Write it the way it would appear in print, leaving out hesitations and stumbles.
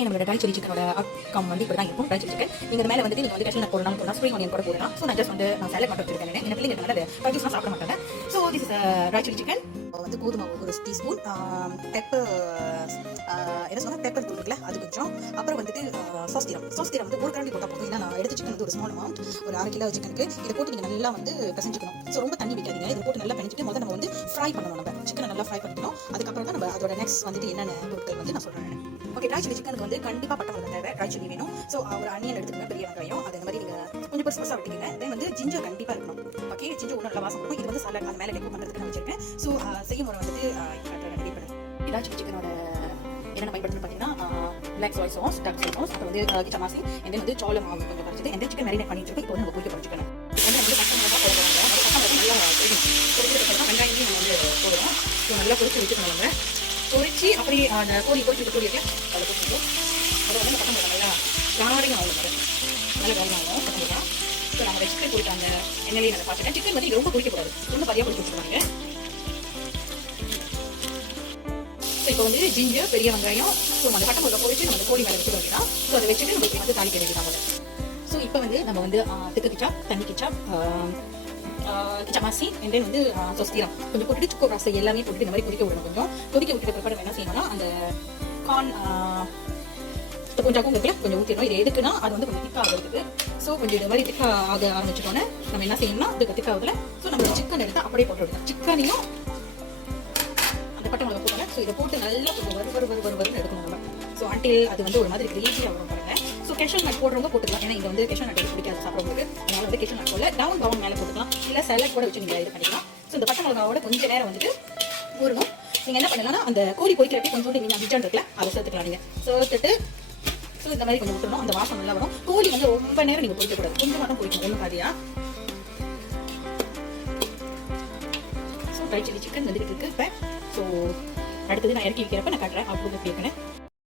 நம்மளோட dry chilli சிக்கனோட outcome வந்து இப்படி தான் இருக்கும். ட்ரை சில்லி சிக்கன் நீங்கள் மேலே வந்துட்டு நீங்கள் வந்து கேஷ்யூ நட் போடலாம், ஸ்ப்ரிங் ஆனியன் கூட போடலாம். ஸோ நான் ஜஸ்ட் வந்து நான் சேலட் மட்டும் எடுத்துருக்கேன். என்ன பிள்ளைங்க நல்லது ஃப்ரைஸ்லாம் சாப்பிட மாட்டாங்க. So this is dry chilli chicken. வந்து கோதுமை ஒரு டீஸ்பூன், பெப்பர் என்ன சொன்னால் பெப்பர் தூள் இருக்குல்ல அது கொஞ்சம், அப்புறம் வந்துட்டு சாஸ்திரம் வந்து ஒரு கரண்டி போட்டால் போதும். ஏன்னா நான் எடுத்த சிக்கன் வந்து ஒரு ஸ்மால் அமௌண்ட், ஒரு 1/2 கிலோ சிக்கனுக்கு இதை போட்டு நீங்கள் நல்லா வந்து பிசைஞ்சிக்கணும். ஸோ ரொம்ப தண்ணி வைக்காதீங்க. இதை போட்டு நல்லா பிணைச்சிட்டு முதல்ல நம்ம வந்து ஃப்ரை பண்ணணும். நம்ம சிக்கனை நல்லா ஃப்ரை பண்ணிக்கணும். அதுக்கப்புறம் தான் நம்ம அதோட நெக்ஸ்ட் வந்துட்டு என்னென்ன பொருட்கள் வந்து நான் சொல்கிறேன். ஓகே, ட்ரை சில்லி சிக்கனுக்கு வந்து கண்டிப்பாக பட்டை மிளகாய் தேவை, ட்ரை சில்லி வேணும். ஸோ ஒரு அனியன் எடுத்துக்கோங்க, பெரிய வெங்காயம், அது மாதிரி நீங்கள் கொஞ்சம் பெருசாக விட்டுக்கீங்க. தென் வந்து ஜிஞ்சர் கண்டிப்பாக இருக்கணும். ஓகே, ஜிஞ்சர் ஒன்றும் நல்லா வாசம் கொடுக்கும். இது வந்து சாலட் அது மேலே டெக்கோ பண்ணுறதுக்கு நான் வச்சிருக்கேன். ஸோ செய்யும் முறை வந்துட்டு ரெடி பண்ணுறேன். ட்ரை சில்லி சிக்கனோட என்னென்ன பயன்படுத்துன்னு பார்த்தீங்கன்னா பிளாக் சாய் சாஸ், டக் சாய் சாஸ், அப்புறம் வந்து கிச்சா மாசி, and then வந்து சோள மாவு கொஞ்சம் பறிச்சிட்டு எந்த சிக்கன் மேரினேட் பண்ணி வச்சிருக்கோம். இப்போ வந்து நம்ம பொரிக்க பறிச்சிக்கணும். இது வந்து நம்ம பச்சை மிளகா போட போகிறாங்க. அந்த பச்சை மிளகா நல்லா பொரிச்சதுக்கப்புறம் வெங்காயத்தையும் நம்ம வந்து போடுவோம். ஸோ நல்லா பொரிச்சு வச்சுக்கணும். நம்ம பொரிச்சு அப்படி அந்த கோழி பொரிச்சு கோழி இருக்குல்ல அதில் போட்டுருக்கோம். அதை வந்து பச்சை மிளகா நல்லா காரங்க ஆகும், நல்லா கவனம் பச்சை மிளகா. ஸோ நம்ம சிக்கன் பொரிக்க அந்த எண்ணெயிலேயே நல்லா பார்த்துட்டேன். சிக்கன் வந்து ரொம்ப பொரிக்கக்கூடாது, ரொம்ப பதியாக பொரிச்சு வச்சுருவாங்க. ஸோ இப்போ வந்து ஜிஞ்சர், பெரிய வெங்காயம், ஸோ அந்த பட்டை மிளகா பொரிச்சு நம்ம கோழி மேலே வச்சுக்க வேண்டியதான். ஸோ அதை வச்சுட்டு நம்ம வந்து தாளிக்க வேண்டியதான். ஸோ இப்போ வந்து நம்ம வந்து திக்கு கிச்சா, தண்ணி கிச்சா, கிச்சா மாசி, and then வந்து சொஸ்திரம் கொஞ்சம் போட்டுட்டு சுக்கு ராசை எல்லாமே போட்டுட்டு இந்த மாதிரி கொதிக்க விடணும். கொஞ்சம் கொதிக்க விட்டுட்டு பிற்பாடு என்ன செய்யணும்னா அந்த கார்ன் கொஞ்சம் இருக்குல்ல கொஞ்சம் ஊற்றிடணும். இது எதுக்குன்னா அது வந்து கொஞ்சம் திக்காக ஆகிறதுக்கு. ஸோ கொஞ்சம் இது மாதிரி திக்காக ஆக ஆரம்பிச்சிட்டோன்னே நம்ம என்ன செய்யணும்னா அதுக்கு திக்காகல ஸோ நம்ம சிக்கன் எடுத்து அப்படியே போட்டு விடணும். சிக்கனையும் அந்த பட்டை மிளகா போட்டாங்க. ஸோ இதை போட்டு நல்லா கொஞ்சம் வருன்னு எடுக்கணும் நம்ம. ஸோ அன்டில் அது வந்து ஒரு மாதிரி கிரேவியாக வரும் பாருங்க. ஸோ கேஷ்யூ நட் போடுறவங்க போட்டுக்கலாம். ஏன்னா இங்கே வந்து கேஷ்யூ நட் பிடிக்காது சாப்பிட்றவங்களுக்கு. அதனால வந்து கேஷ்யூ நட் போடல டவுன் மேலே போட்டுக்கலாம். இல்லை சேலட் கூட வச்சு நீங்கள் இது பண்ணிக்கலாம். ஸோ இந்த பட்டை மிளகாவோட கொஞ்சம் நேரம் வந்துட்டு ஊறணும். நீங்கள் என்ன பண்ணலாம்னா அந்த கோழி பொரிக்கிறப்ப கொஞ்சம் நீங்கள் விஜான் இருக்குல்ல அதை சேர்த்துக்கலாம். நீங்கள் சேர்த்துட்டு ஸோ இந்த மாதிரி கொஞ்சம் விட்டுறணும். அந்த வாசம் நல்லா வரும். கோழி வந்து ரொம்ப நேரம் நீங்கள் பொரிக்கக்கூடாது, கொஞ்சம் மட்டும் பொரிக்கணும். ஒன்றும் பாதியா. ஸோ ட்ரை சில்லி சிக்கன் வந்துட்டு இருக்கு இப்போ. ஸோ அடுத்தது நான் இறக்கி வைக்கிறப்ப நான் காட்டுறேன். அப்படி இருக்குன்னு